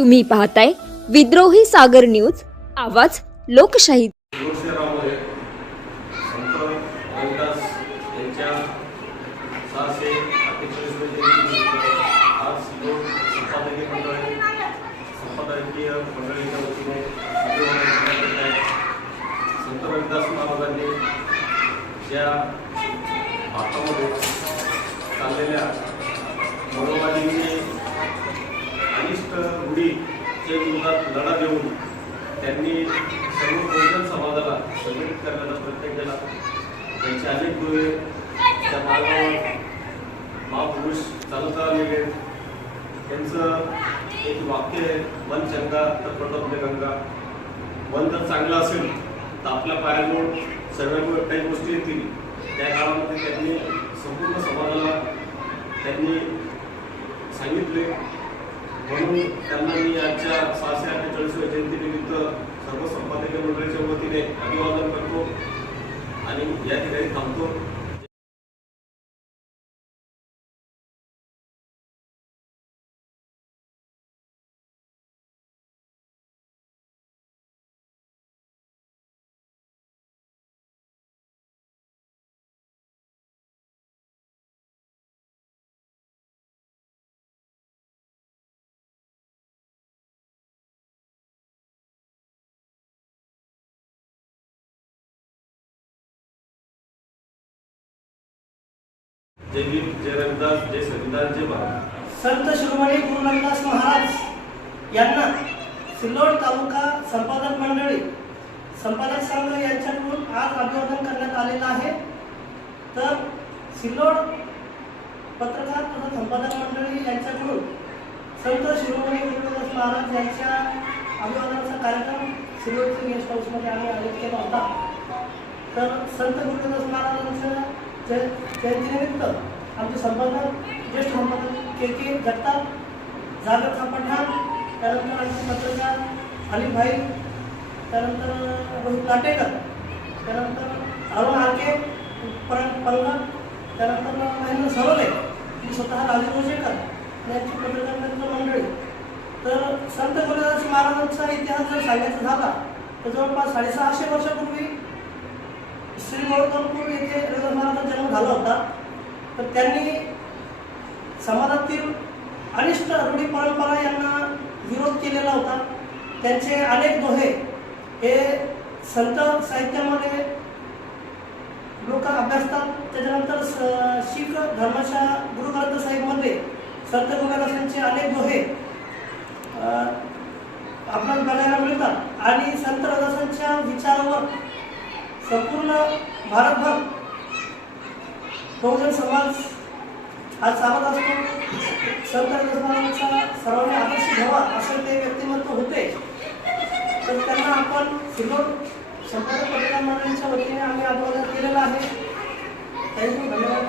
तुम्ही पाहताय विद्रोही सागर न्यूज आवाज लोकशाही. महाराजांनी ज्या भारतामध्ये चाललेल्या मनोवादींनी रूढीच्या विरोधात लढा देऊन त्यांनी सर्व बहुजन समाजाला संघटित करण्याचा प्रयत्न केला त्यांचे अनेक गुरु त्या मार्गावर महापुरुष चालत आलेले त्यांचं एक वाक्य आहे मन चंगा तर प्रतापले गंगा. मन जर चांगलं असेल तर आपल्या पायाजवळ सर्व काही गोष्टी येतील. त्या काळामध्ये त्यांनी संपूर्ण समाजाला त्यांनी सांगितले. म्हणून त्यांना मी आजच्या सहाशे अठ्ठेचाळीसव्या जयंतीनिमित्त सर्व संपादकीय मंडळीच्या वतीने अभिवादन करतो आणि या ठिकाणी थांबतो. जय भीम जय रविदास जय संविधान जय भारत. संत शिरोमणी गुरु रविदास महाराज यांना सिल्लोड तालुका संपादक मंडळी संपादक संघ यांच्याकडून आज अभिवादन करण्यात आलेलं आहे. तर सिल्लोड पत्रकार तथा संपादक मंडळी यांच्याकडून संत शिरोमणी गुरु रविदास महाराज यांच्या अभिवादनाचा कार्यक्रम सिल्लोडच्या गेस्ट हाऊसमध्ये आम्ही आयोजित केला होता. तर संत गुरुदास महाराजांच्या जयंतीनिमित्त आमचे संपादक ज्येष्ठ संपादक के के जगताप जागर खापठाण त्यानंतर आमचे पत्रकार अली भाई त्यानंतर रोहित लाटेकर त्यानंतर अरुण आरके परत पंगत त्यानंतर महेंद्र सरोले मी स्वतः राजू रोशेकर यांची पत्रकार मित्र मंडळी. तर संत गुरुदास महाराजांचा इतिहास जर सांगायचा झाला तर जवळपास साडेसहाशे वर्षापूर्वी श्री मोरतनपूर झाला होता. तर त्यांनी समाजातील अनिष्ट रूढी परंपरा यांना विरोध केलेला होता. त्यांचे अनेक दोहे हे संत साहित्यामध्ये लोक अभ्यासतात. त्याच्यानंतर शीख धर्माच्या गुरुग्रंथ साहेबमध्ये संत गुरुदासांचे अनेक दोहे अं, आपल्याला बघायला मिळतात. आणि संत रदासांच्या विचारावर संपूर्ण भारतभर बहुजन समाज हा चालत असतो. संत रविदासांचा सर्वांनी आदर्श घ्यावा असं ते व्यक्तिमत्व होते. तर त्यांना आपण सिल्लोड संपादक पत्रकार मंडळीच्या वतीने आम्ही अभिवादन केलेलं आहे. थँक्यू धन्यवाद.